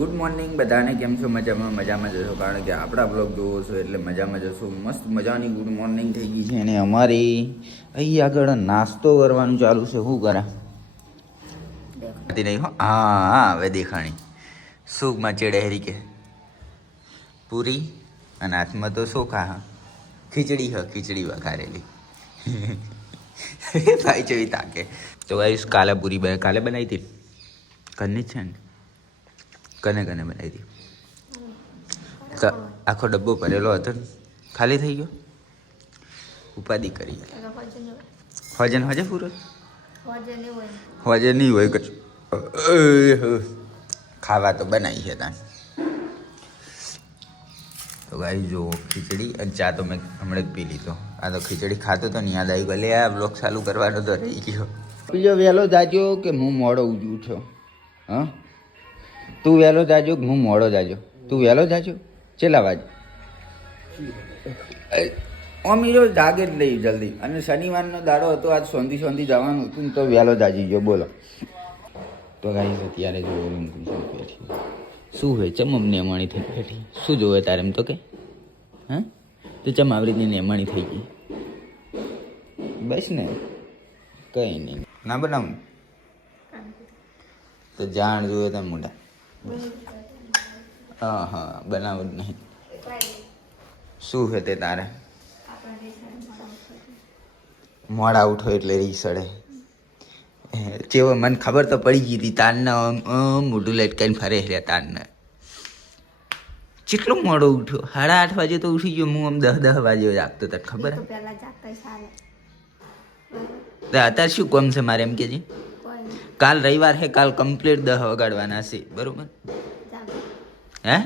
Good morning બધાને. કેમ છો? મજામાં જશો, કારણ કે આપણા બ્લોગ જોવો છો એટલે મજામાં જશો. મસ્ત મજાની ગુડ મોર્નિંગ થઈ ગઈ છે અને અમારી અહીં આગળ નાસ્તો કરવાનું ચાલુ છે. શું કરા નહીં? હા હવે દેખાણી સુખમાં ચેડેહરી કે પૂરી અને હાથમાં તો ચોખા. હા ખીચડી વઘારેલી. ભાઈ જેવી તાકે તો ગાઈસ કાલે પૂરી કાલે બનાવી હતી ઘરની જ છે ને. કને બનાવી હતી? આખો ડબ્બો ભરેલો હતો ને ખાલી થઈ ગયો. ઉપાધિ કરી વજન હજે પૂરો વજન નહીં હોય કશું. ખાવા તો બનાવી છે તાન. તો ગાઈ જો ખીચડી અને ચા તો મેં હમણાં જ પી લીધો. આ તો ખીચડી ખાતો તો ને યાદ આવી ગયો, લે આ બ્લોગ ચાલુ કરવાનો તો રહી ગયો. બીજો વહેલો જાજો કે હું મોડો ઉજ્યું છો? હા તું વહેલો જાજો કે હું મોડો જાજો? તું વહેલો જાજો. ચેલા વાગે? અમી જો જાગે જ લઈ જલ્દી. અને શનિવારનો દાડો હતો, આજ સોંધી જવાનું હતું ને તો વહેલો જાજી ગયો. બોલો તો ગાઈ અત્યારે જો બેઠી શું હોય? ચમ નેમાણી થઈ બેઠી. શું જોવે તારે? એમ તો કે હા તો ચમ આવી રીતની નેમાણી થઈ ગઈ? બસ ને કંઈ નહીં. ના બનાવું તો જાણ જોવે તમે મોટા. હા બનાવું જ નહીં. શું છે તે તારે? મોડા ઉઠો એટલે રીસડે. ચેવો મને ખબર તો પડી ગઈ હતી તારને. મોઢું લટકાઈને ફરે રહ્યા તારને. કેટલો મોડો ઉઠ્યો? 8:30 વાગે તો ઉઠી ગયો. હું આમ 10 વાગે જાગતો. તને ખબર? અત્યારે શું કામ છે મારે? એમ કે છે કાલ રવિવાર છે, કાલ કમ્પ્લીટ 10 વગાડવાના છે. બરોબર? હે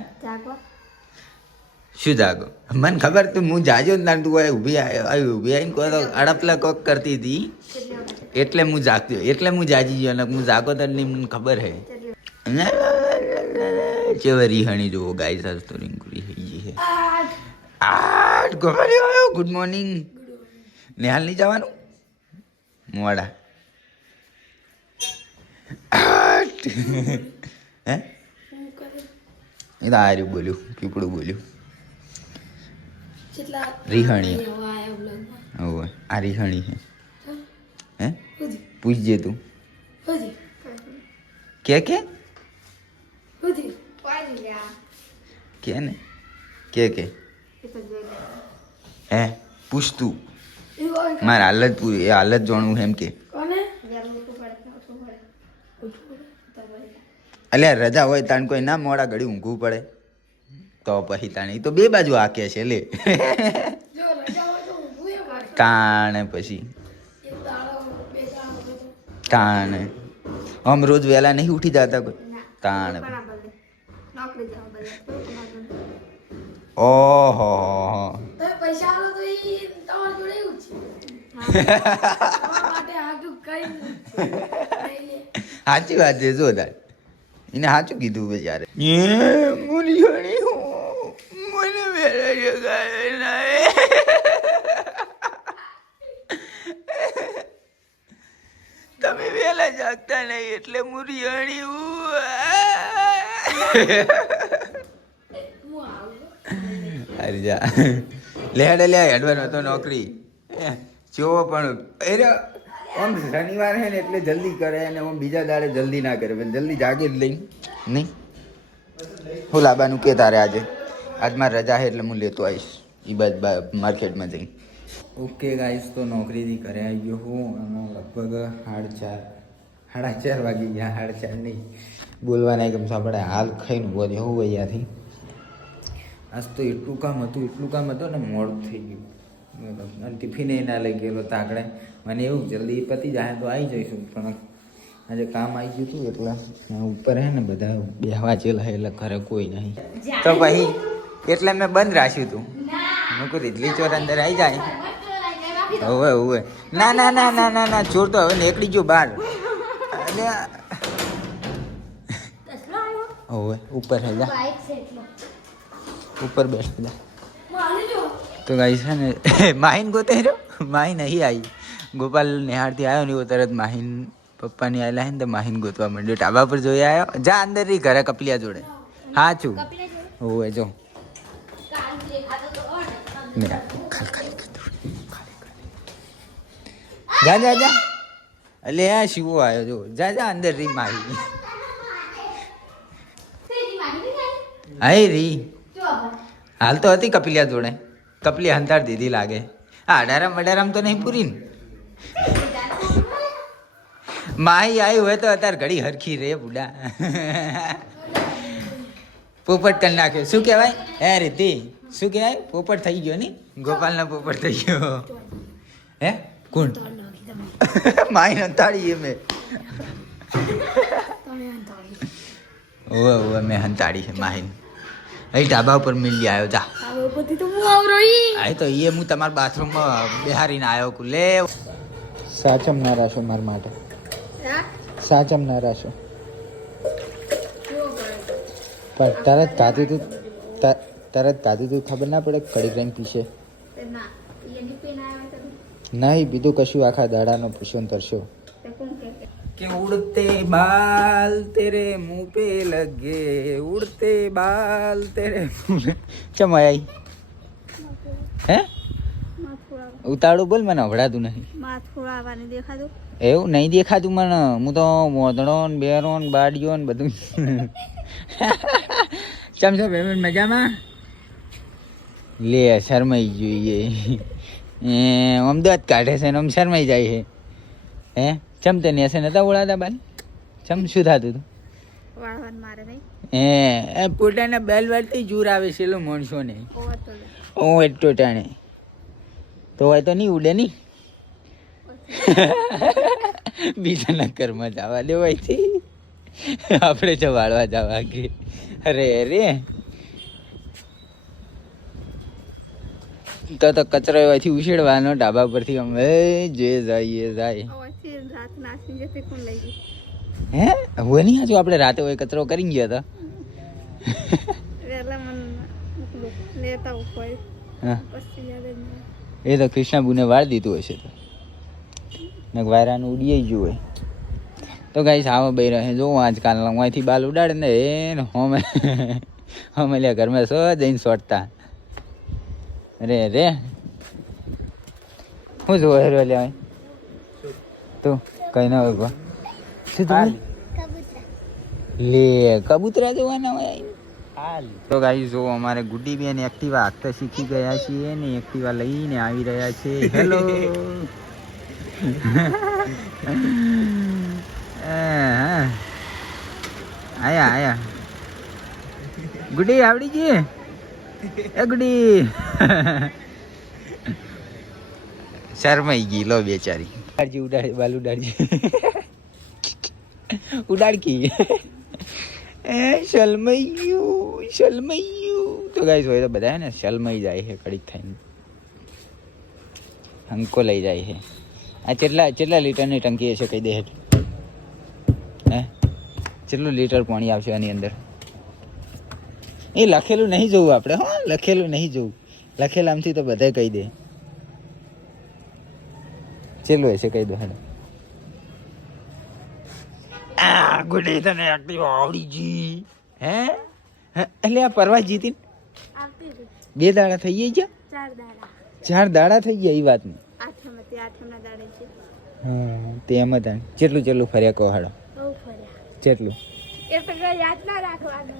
શું જાગો? મને ખબર તું હું જાજો ને તું ઊભી આવીને કહો તો અડપલા કોક કરતી હતી એટલે હું જાગતો, એટલે હું જાજી ગયો. ને હું જાગો તો નહીં મને ખબર હે. ચેવા રીહણી જોવો ગાય સાસ તો રીંગુરી થઈ ગઈ છે. Good morning. નેહાલ નહીં જવાનું? મોડા હે એ તો આર્યું બોલ્યું, પીપળું બોલ્યું. રીહણી હવે આ રીહણી છે. હે પૂછજે તું કે ને કે હે પૂછ તું. મારે હાલત પૂરી એ હાલત જાણવું એમ કે. અલ્યા રજા હોય તાણ કોઈ ના મોડા ઘડી ઊંઘવું પડે તો પછી તાણે તો બે બાજુ આકે છે લે. તાણે પછી તાણે આમ રોજ વહેલા નહીં ઉઠી જતા કોઈ? તાણે ઓહો સાચી વાત છે. જો તાર એને સાચું કીધું બેચારે. તમે વહેલા જાગતા નહીં એટલે મુરિયાણી. અરે જા લેડે હેડવાનો હતો નોકરી જોવો પણ આમ શનિવાર છે ને એટલે જલ્દી કરે અને આમ બીજા દાડે જલ્દી ના કરે. જલ્દી જાગે જ લઈ નહીં. હું લાવવાનું કે તારે આજે? આજ મારે રજા છે એટલે હું લેતો આવીશ એ બાદ માર્કેટમાં જઈ. ઓકે ગાઈસ તો નોકરીથી ઘરે આવી ગયો હું અને લગભગ 4:30 વાગી ગયા. 4:30 નહીં બોલવાના કેમ આપણે હાલ ખાઈને ઉભો થયો હું અહીંયાથી. આજ તો એટલું કામ હતું ને મોડું થઈ ગયું. અને ટિફિને ના લઈ ગયેલો તાકડે. મને એવું જલ્દી પતી જાય તો આવી જઈશું, પણ આજે કામ આવી ગયું હતું એટલે ઉપર હે ને બધા બેહવા ચેલા એટલે ઘરે કોઈ નહીં તો પછી એટલે મેં બંધ રાખ્યું હતું. મેં કોઈ રીધલી ચોર અંદર આવી જાય. હવે ના ચોર તો હવે નીકળી ગયો બહાર. હવે ઉપર હે જા, ઉપર બેઠ જા. તો ગાઈ છે ને માહીન ગોતે રહ્યો. માહી નહીં આવી. ગોપાલ નિહાળથી આવ્યો ને એવો તરત માહીન પપ્પાની આવેલા ને તો માહીન ગોતવા માંડ્યો. ઢાબા પર જોઈ આવ્યો. જા અંદર રહી ઘરે કપલિયા જોડે. હાચું કપિલા જોડે હોવે જો કાલ દેખાતો તો મેરા ખાલી જા જા જા અલે આ શિવો આવ્યો જો જા જા અંદર રી મારી તેજી મારી નહીં હાય રી જો હાલ તો હતી કપિલિયા જોડે કપિલિયા હંતાર દીધી લાગે હા અડારામ તો નહીં પૂરી ને માહી આવ્યું હોય તો અત્યારે ઘડી હરખી રે બુડા પોપટ કરી નાખ્યો શું કહેવાય હે રીતિ શું કહેવાય પોપટ થઈ ગયો ની ગોપાલનો પોપટ થઈ ગયો હે કોણ માહી હંતાડી એ મેં ઓવે ઓવે મેં હંતાડી છે માહી અહીં ઢાબા ઉપર મિલી આવ્યો જા આ તો એ હું તમારા બાથરૂમમાં બેહારીને આવ્યો કુ લે સાચમ ના રાશો મારા માટે સાચમ ના રાશો પણ તરત કાઢી તું ખબર ના પડે કડી રહીને પીછે નહીં બીજું કશું આખા દાડાનો પૂછો તરશો કે ઉડતે બાલ તેરે મુંહ પે લગે ઉડતે બાલ તેરે ચમ આઈ હે ઉતાળું બોલ મને હવડાતું નહીં એવું નહીં દેખાતું મને હું તો મોદડો ને બેરો ને બાડીઓ ને બધું ચમ છો બેન મજામાં લે શરમાઈ જોઈએ અમદાવાદ કાઢે છે ને આમ શરમાઈ જાય છે હે ચમ તે નેસે નતા ઓળાતા બાલ ચમ શું થતું હતું હે પોતાના બેલ વાળતી જોર આવે છે એલો માણસો ને ઓ એટલો ટાણે તો હોય તો નહીં ઉડે નહીં બીજાના કર્મ જવા દેવાયથી આપણે ચવાડવા જવા કે અરે અરે તો કચરો એવાથી ઉછેડવાનો ઢાબા પરથી અમે જે જાય હે હવે નહીં હાજુ આપણે રાતે હોય કચરો કરી ગયા હતા એ તો કૃષ્ણાબુને વાળ દીધું હશે તો ને વાયરાનું ઉડી ગયું હોય તો ગાઈસ આવો બે રહે જો આજકાલ અહીંથી બાલ ઉડાડે ને એ હમે લે ઘરમાં સો જઈને સોટતા અરે રે હું જોવો હેરો લે તું કઈ ના હોય શું તું લે કબૂતરા જોવાના હોય તો ગાઈસ જો અમારે ગુડી બેન એક્ટિવા હાંકતા શીખી ગયા છીએ ને એક્ટિવા લઈને આવી રહ્યા છે હેલો આયા ગુડી આવડી ગઈ એ ગુડી શરમાઈ ગઈ લો બેચારી ઉડાડી બાલ ઉડાડી ઉડાડકી એ શલમૈયું તો ગાઈસ હોય તો બધા ને શલમાઈ જાય છે કડીક થઈને હંકો લઈ જાય છે આ કેટલા લીટરની ટંકી હશે કહી દે હે કેટલું લીટર પાણી આવશે આની અંદર એ લખેલું નહીં જોવું આપણે હા લખેલું નહીં જોવું લખેલામથી તો બધા કહી દે ચેલું હશે કહી દો હેલો આ ગુડી તને એક્ટિવા આવડી ગઈ હે એટલે આ પરવા જીતી 2 દાડા થઈ ગયા 4 દાડા થઈ ગયા એ વાત ને હા તેમ જ ચેટલું ફર્યા કહો હાડો ચેટલું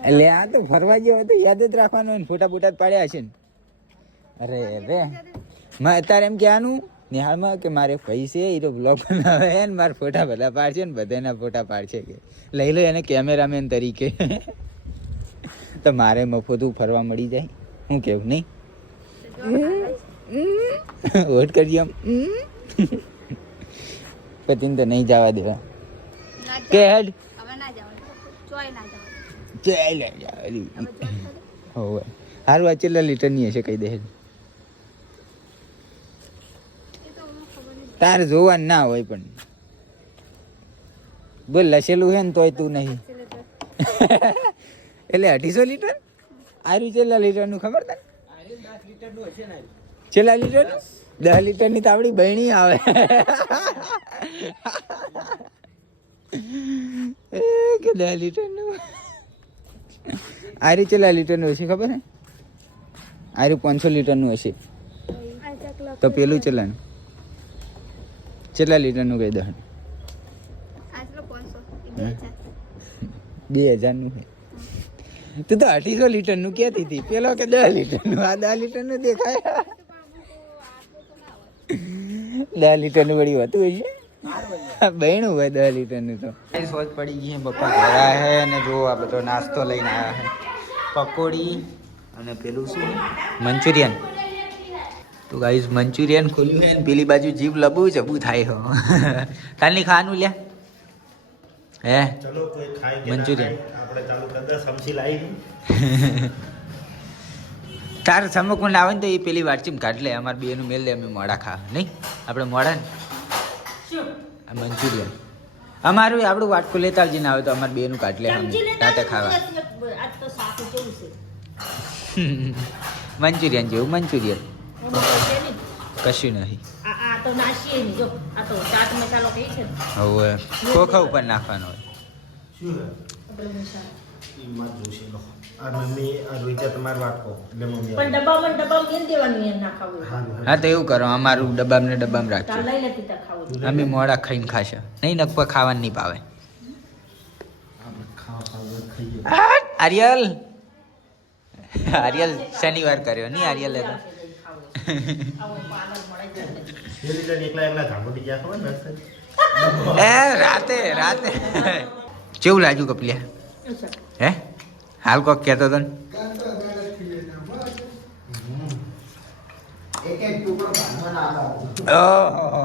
એટલે આ તો ફરવા ગયો તો યાદ જ રાખવાનું ને ફોટા બોટા પાડ્યા હશે ને અરે રે અત્યારે એમ કહેવાનું નિહાળમાં કે મારે પૈસે એ તો બ્લોગ બનાવે ને મારા ફોટા બધા પાડશે ને બધાના ફોટા પાડશે કે લઈ લો એને કેમેરામેન તરીકે તો મારે મફતું ફરવા મળી જાય હું કેવું નહીં વોટ કરજો આમ પતિને તો નહીં જવા દેવા કે હેડ હારું આ છેલ્લા લીટરની હશે કહી દે તારે જોવાનું ના હોય પણ બોલ લસેલું હે ને તોય તું નહીં એટલે 250 લીટર આર્યું છેલ્લા લીટરનું ખબર તને છેલ્લા લીટરનું 10 લીટરની તાવડી બહેણી આવે કે 10 લીટરનું આરી કેટલા લીટરનું હશે ખબર છે? આરી 500 લીટરનું હશે. તો પેલું ચલાનું કેટલા લીટરનું કહી દો? 2000 નું છે. તું તો 800 લીટરનું કહેતી હતી. પેલો કે 10 લીટરનું. આ 10 લીટરનું દેખાય. 10 લીટરનું વળી હોતું હશે. બહેણું હોય 10 લીટરનું તો. સોચ પડી ગઈ પપ્પા ઘરે હે અને જો આ બધો નાસ્તો લઈને આવ્યા છે. પકોડી અને પેલું શું મંચુરિયન. તો ગાઈસ મંચુરિયન ખોલ્યું છે ને પેલી બાજુ જીભ લબુ જબુ થાય હો. કાલની ખાવાનું લ્યા હે ચલો કોઈ ખાઈ કે મંચુરિયન. આપણે ચાલુ કરી દે સમસી લાવી. તાર સમકુંડ આવે ને તો એ પેલી વાટચીમ કાઢ લે. અમારે બેનું મેલ લે અમે મોડા ખા નહીં આપણે મોડા ને આ મંચુરિયન અમારું આપણું વાટકું લેતા આવજે ને આવે તો અમારે બેનું કાઢ લે અમે રાતે ખાવા. મંચુરિયન જેવું મંચુરિયન કશું નહીં. હવે ખોખા ઉપર નાખવાનો હોય. શું હે ઈ મત જોશે લો આ મમ્મી આ રોઈતા તમાર વાટકો એટલે મમ્મી પણ ડબ્બામાં મેલ દેવાનું એમ ના ખાવું હારું હા તો એવું કરો અમારું ડબ્બામાં ને ડબ્બામાં તાર રાખજો. લઈ લેતી તા ખાવું અમે મોડા ખાઈને ખાશે નહીં નકપા ખાવાનું નહીં પાવે. ખાવા ખાઈએ આર્યલ આર્યલ શનિવાર કર્યો નહીં આર્યલ હતો. એ રીતે એકલા એકલા ઝાંબોટી ગયા ખબર ને એ રાતે રાતે કેવું લાગ્યું કપલિયા હે હાલ કોક કહેતો હતો ને ઓહો